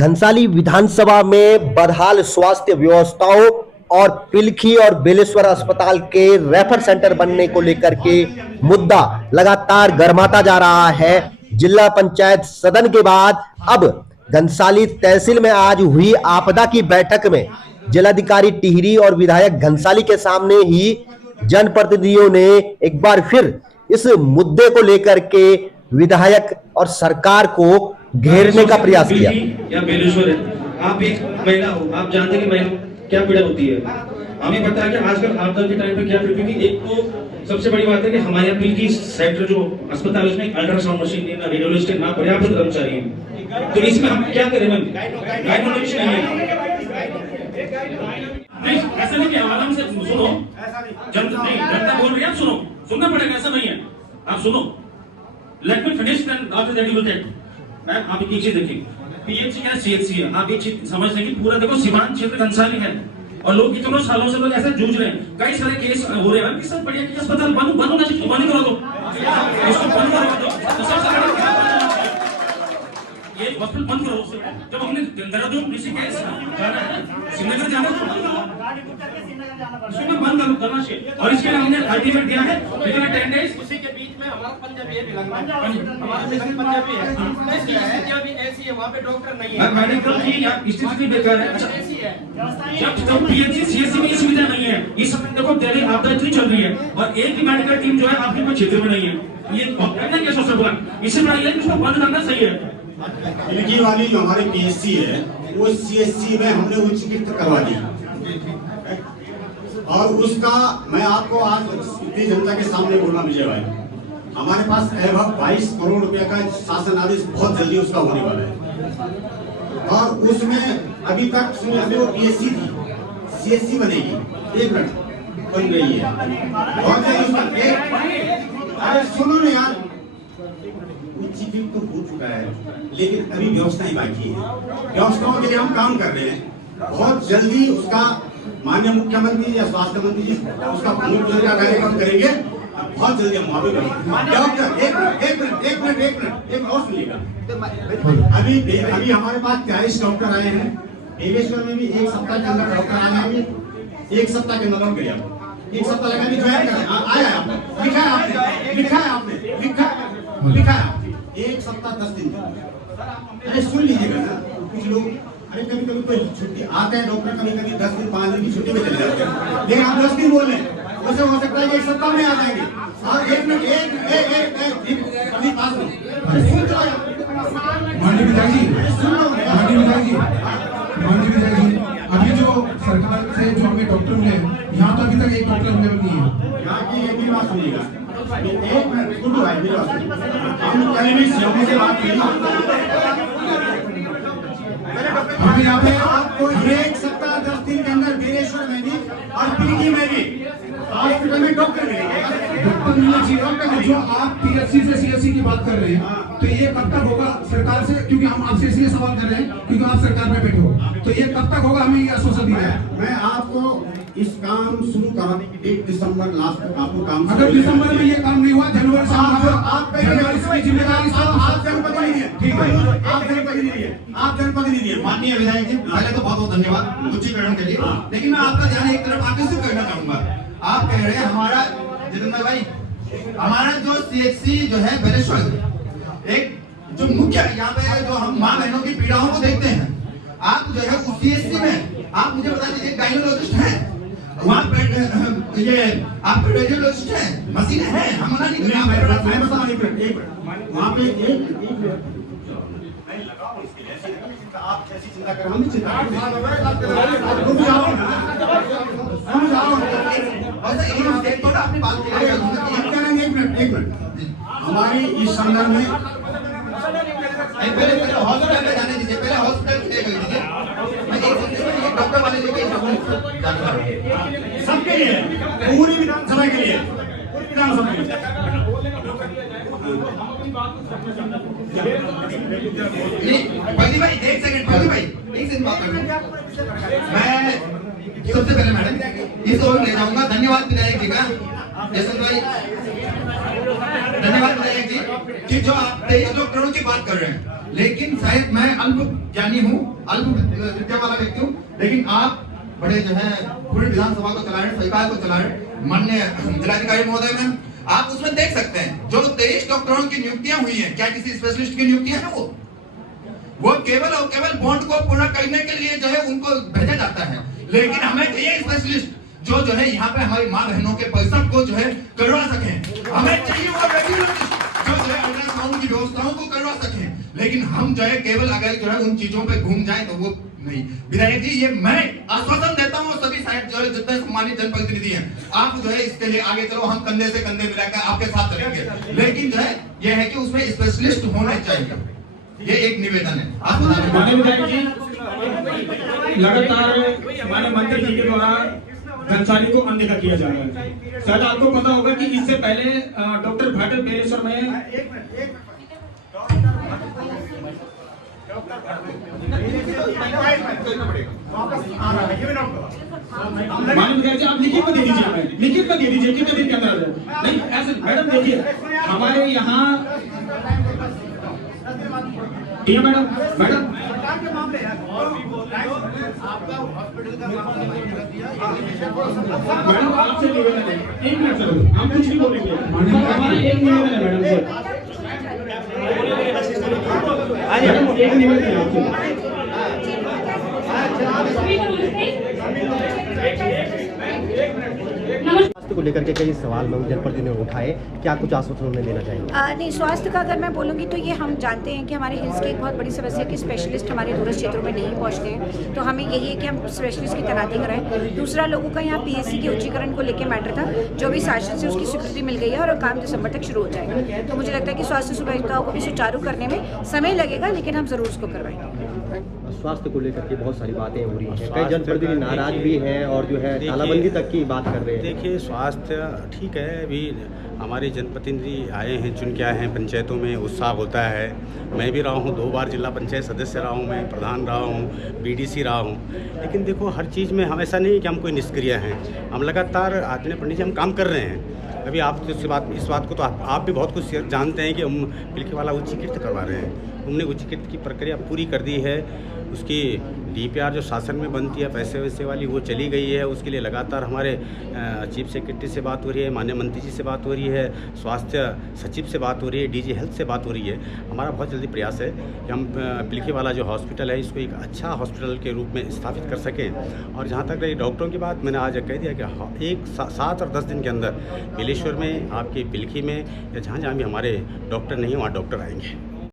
घनसाली विधानसभा में बदहाल स्वास्थ्य व्यवस्थाओं और पिलखी और बेलेश्वर अस्पताल के रेफर सेंटर बनने को लेकर के मुद्दा लगातार गर्माता जा रहा है। जिला पंचायत सदन के बाद अब घनसाली तहसील में आज हुई आपदा की बैठक में जिलाधिकारी टिहरी और विधायक घनसाली के सामने ही जनप्रतिनिधियों ने एक बार फिर इस मुद्दे को लेकर के विधायक और सरकार को घेरने का प्रयास किया। या बेलेश्वर है, आप एक महिला हो, आप जानते हैं कि महिला क्या पीड़ा होती है। हमें पता है कि आजकल आपदा के टाइम पे क्या, क्योंकि एक तो सबसे बड़ी बात है कि हमारे यहाँ पिलकी सेक्टर जो अस्पताल है उसमें अल्ट्रासाउंड मशीन नहीं, ना रेडियोलॉजिस्ट, ना पर्याप्त कर्मचारी है। तो इसमें हम क्या करें मैम? गाइडलाइंस नहीं है। नहीं ऐसा नहीं कि आराम से सुनो, जनता बोल रही है, आप सुनो, सुनना पड़ेगा, ऐसा नहीं है। आप सुनो, let me finish then after that you will take. Ma'am आप एक चीज देखिए, पीएचसी या सीएचसी है, आप एक चीज समझ लें कि पूरा देखो सीमांत क्षेत्र घनसाली है और लोग इतने सालों से लोग ऐसे जूझ रहे हैं। कई सारे केस हो रहे हैं कि सब बढ़िया कि अस्पताल बंद होना चाहिए, बंद करा दो, इसको बंद करा दो, तो सबसे ये हॉस्पिटल बंद करो। जब हमने देहरादून ऋषिकेश जाना है, श्रीनगर जाना है, इसको बंद करना चाहिए। और इसके लिए हमने अल्टीमेट दिया है विदिन 10 डेज। उसी के बीच में हमारा पंजाबी है, हमारा मिशन पंजाबी है, इसकी स्थितियां भी ऐसी है, वहाँ पे डॉक्टर नहीं है, मेडिकल की या स्थिति बेकार है। ऐसी है जब पीएचसी सीएचसी में ये सुविधा नहीं है, इस समय देखो दिल्ली आपदा इतनी चल रही है और एक भी मेडिकल टीम जो है आपके कोई क्षेत्र में नहीं है। ये करना क्या सोच रहा है? इससे बड़ा ये इसको बंद करना सही है। पिलकी वाली जो हमारी पीएचसी है वो सीएचसी में हमने उच्चीकृत करवा दी और उसका मैं आपको आज इतनी जनता के सामने बोलना विजय भाई, हमारे पास लगभग 22 करोड़ रुपए का शासन आदेश बहुत जल्दी उसका होने वाला है और उसमें अभी तक सुनिए वो पीएचसी थी, सीएचसी बनेगी, 1 मिनट बन गई है बहुत जल्दी। अरे सुनो ना यार, उच्चीकृत तो हो चुका है लेकिन अभी व्यवस्थाएं बाकी है। व्यवस्थाओं के लिए हम काम कर रहे हैं, बहुत जल्दी उसका माननीय मुख्यमंत्री या स्वास्थ्य मंत्री जी उसका भूमि का कार्यक्रम करेंगे। बहुत जल्दी हम वहां पे डॉक्टर एक और सुनिएगा। अभी हमारे पास 40 डॉक्टर आए हैं, बेलेश्वर में भी 1 सप्ताह के अंदर डॉक्टर आ जाएंगे। 1 सप्ताह के अंदर करिए, 1 सप्ताह लगा भी ज्वाइन करें। आया आपने लिखा है, आपने लिखा है, आपने लिखा है 1 सप्ताह 10 दिन। अरे सुन लीजिएगा ना, कुछ लोग अरे कभी कभी कोई छुट्टी आते हैं डॉक्टर, कभी कभी 10 दिन 5 दिन की छुट्टी में चले जाते हैं, लेकिन आप 10 दिन बोल रहे हैं, वैसे हो सकता है कि 1 सप्ताह में आ जाएंगे। और 1 मिनट अभी पास में अभी जो सरकार से जो हमें डॉक्टर मिले यहाँ तो अभी तक एक डॉक्टर अवेलेबल नहीं है। यहाँ की ये भी बात सुनिएगा, 1 मिनट गुड्डू भाई मेरी बात, हम कल भी सीएम से बात की, हम यहाँ पे आपको 1 सप्ताह 10 दिन के अंदर बेलेश्वर में भी और पिलकी में भी हॉस्पिटल में डॉक्टर मिलेंगे। डॉक्टर मिलना चाहिए। जो आप पीएचसी से सीएचसी की बात कर रहे हैं तो ये कब तक होगा सरकार से? क्योंकि हम आपसे इसलिए सवाल कर रहे हैं क्योंकि आप सरकार में बैठे हो, तो ये कब तक होगा? हमें ये आश्वासन दिया है। मैं आपको इस काम शुरू कराने की डेट दिसंबर लास्ट तक आपको काम, अगर दिसंबर में ये काम नहीं हुआ, जनवरी से आप जिम्मेदारी आप जनप्रतिनिधि है, ठीक है, आप जनप्रतिनिधि है, आप जनप्रतिनिधि है। माननीय विधायक जी, पहले तो बहुत बहुत धन्यवाद उच्चीकरण के लिए, लेकिन मैं आपका ध्यान एक तरफ आकर्षित करना चाहूंगा। आप कह रहे हैं हमारा जितेंद्र भाई, हमारा जो सीएचसी जो है बेलेश्वर, एक जो मुख्य यहाँ पे जो हम माँ बहनों की पीड़ाओं को देखते हैं, आप जो है उस सीएचसी में आप मुझे बता दीजिए गायनोलॉजिस्ट हैं वहाँ पे, ये आपके रेडियोलॉजिस्ट हैं, मशीनें हैं, हम मना नहीं कर रहे हैं। वहाँ पे आप कैसी चिंता कर, हम चिंता अपनी बात करेंगे। 1 मिनट हमारी इस संदर्भ में पहले हॉस्पिटल में जाने दीजिए, पहले हॉस्पिटल दीजिए, मैं डॉक्टर वाले लेके सबके लिए, पूरी विधानसभा के लिए, पूरी विधानसभा के पहली भाई 1 सेकंड, पहली भाई 1 सेकंड बात करना। मैं सबसे पहले मैडम इस ओर ले जाऊंगा। धन्यवाद विधायक जी का, जयसंत भाई। धन्यवाद विधायक जी कि जो आप 23 डॉक्टरों की बात कर रहे हैं, लेकिन शायद मैं अल्प ज्ञानी हूँ, अल्प विद्या वाला व्यक्ति हूँ, लेकिन आप बड़े जो है पूरी विधानसभा को चला रहे, सरकार को चला रहे, माननीय जिलाधिकारी महोदय में आप उसमें देख सकते हैं जो 23 डॉक्टरों की नियुक्तियां हुई हैं, क्या किसी स्पेशलिस्ट की नियुक्तियां हैं? वो केवल और केवल बॉन्ड को पूरा करने के लिए जो है उनको भेजा जाता है, लेकिन हमें चाहिए स्पेशलिस्ट जो है यहाँ पे हमारी माँ बहनों के पैसा को जो है करवा सके। हमें चाहिए वो रेगुलरिस्ट जो है अल्ट्रासाउंड की व्यवस्थाओं को करवा सके, लेकिन हम जो है केवल अगर जो है उन चीजों पे घूम जाए तो वो नहीं। विधायक जी, ये मैं आश्वासन देता हूँ सभी साहब जो है जितने सम्मानित जनप्रतिनिधि हैं, आप जो है इसके लिए आगे चलो, हम कंधे से कंधे मिलाकर आपके साथ चलेंगे, लेकिन जो है ये है कि उसमें स्पेशलिस्ट होने चाहिए। ये एक निवेदन है। आप माननीय विधायक जी, लगातार माननीय मंत्री जी के द्वारा कर्मचारी को अनदेखा किया जा रहा है। शायद आपको पता होगा कि इससे पहले डॉक्टर भट्ट बेलेश्वर में माननीय विधायक जी, आप लिखित में दे दीजिए, हमें लिखित में दे दीजिए कितने दिन के अंदर आ जाए। नहीं ऐसे मैडम देखिए, हमारे यहाँ मैडम आपसे निवेदन है, एक मिनट सर, हम कुछ नहीं बोलेंगे, हमारा एक निवेदन है मैडम से, एक निवेदन है आपसे। स्वास्थ्य को लेकर के कई सवाल में जनप्रतिनिधियों ने उठाए, क्या कुछ आश्वासन उन्हें देना चाहेंगे? नहीं, स्वास्थ्य का अगर मैं बोलूँगी तो ये हम जानते हैं कि हमारे हिल्स की एक बहुत बड़ी समस्या है कि स्पेशलिस्ट हमारे दूरस्थ क्षेत्रों में नहीं पहुँचते हैं, तो हमें यही है कि हम स्पेशलिस्ट की तैनाती कराएं। दूसरा, लोगों का यहाँ पीएससी के उच्चीकरण को लेकर मैटर था, जो भी शासन से उसकी स्वीकृति मिल गई है और काम दिसंबर तक शुरू हो जाएगा। तो मुझे लगता है कि स्वास्थ्य सुविधाओं को भी सुचारू करने में समय लगेगा, लेकिन हम ज़रूर उसको करवाएंगे। स्वास्थ्य को लेकर के बहुत सारी बातें हो रही हैं, कई जनप्रतिनिधि नाराज भी हैं और जो है तालाबंदी तक की बात कर रहे हैं। देखिए, स्वास्थ्य ठीक है, अभी हमारे जनप्रतिनिधि आए हैं, चुन के आए हैं, पंचायतों में उत्साह होता है। मैं भी रहा हूँ, 2 बार जिला पंचायत सदस्य रहा हूँ, मैं प्रधान रहा हूँ, बीडीसी रहा हूँ, लेकिन देखो हर चीज़ में हम ऐसा नहीं कि हम कोई निष्क्रिय हैं, हम लगातार आदरणीय पंडित जी हम काम कर रहे हैं। अभी आप इस बात को तो आप भी बहुत कुछ जानते हैं कि हम पिलखीवाला उच्चीकृत करवा रहे हैं। हमने उच्चीकृत की प्रक्रिया पूरी कर दी है, उसकी डीपीआर जो शासन में बनती है पैसे वैसे वाली वो चली गई है। उसके लिए लगातार हमारे चीफ सेक्रेटरी से बात हो रही है, माननीय मंत्री जी से बात हो रही है, स्वास्थ्य सचिव से बात हो रही है, डीजी हेल्थ से बात हो रही है। हमारा बहुत जल्दी प्रयास है कि हम पिलखीवाला जो हॉस्पिटल है इसको एक अच्छा हॉस्पिटल के रूप में स्थापित कर सकें। और जहाँ तक रही डॉक्टरों की बात, मैंने आज कह दिया कि 7 और 10 दिन के अंदर बिलेश्वर में, आपकी पिलखी में या जहाँ भी हमारे डॉक्टर नहीं हैं वहाँ डॉक्टर आएंगे।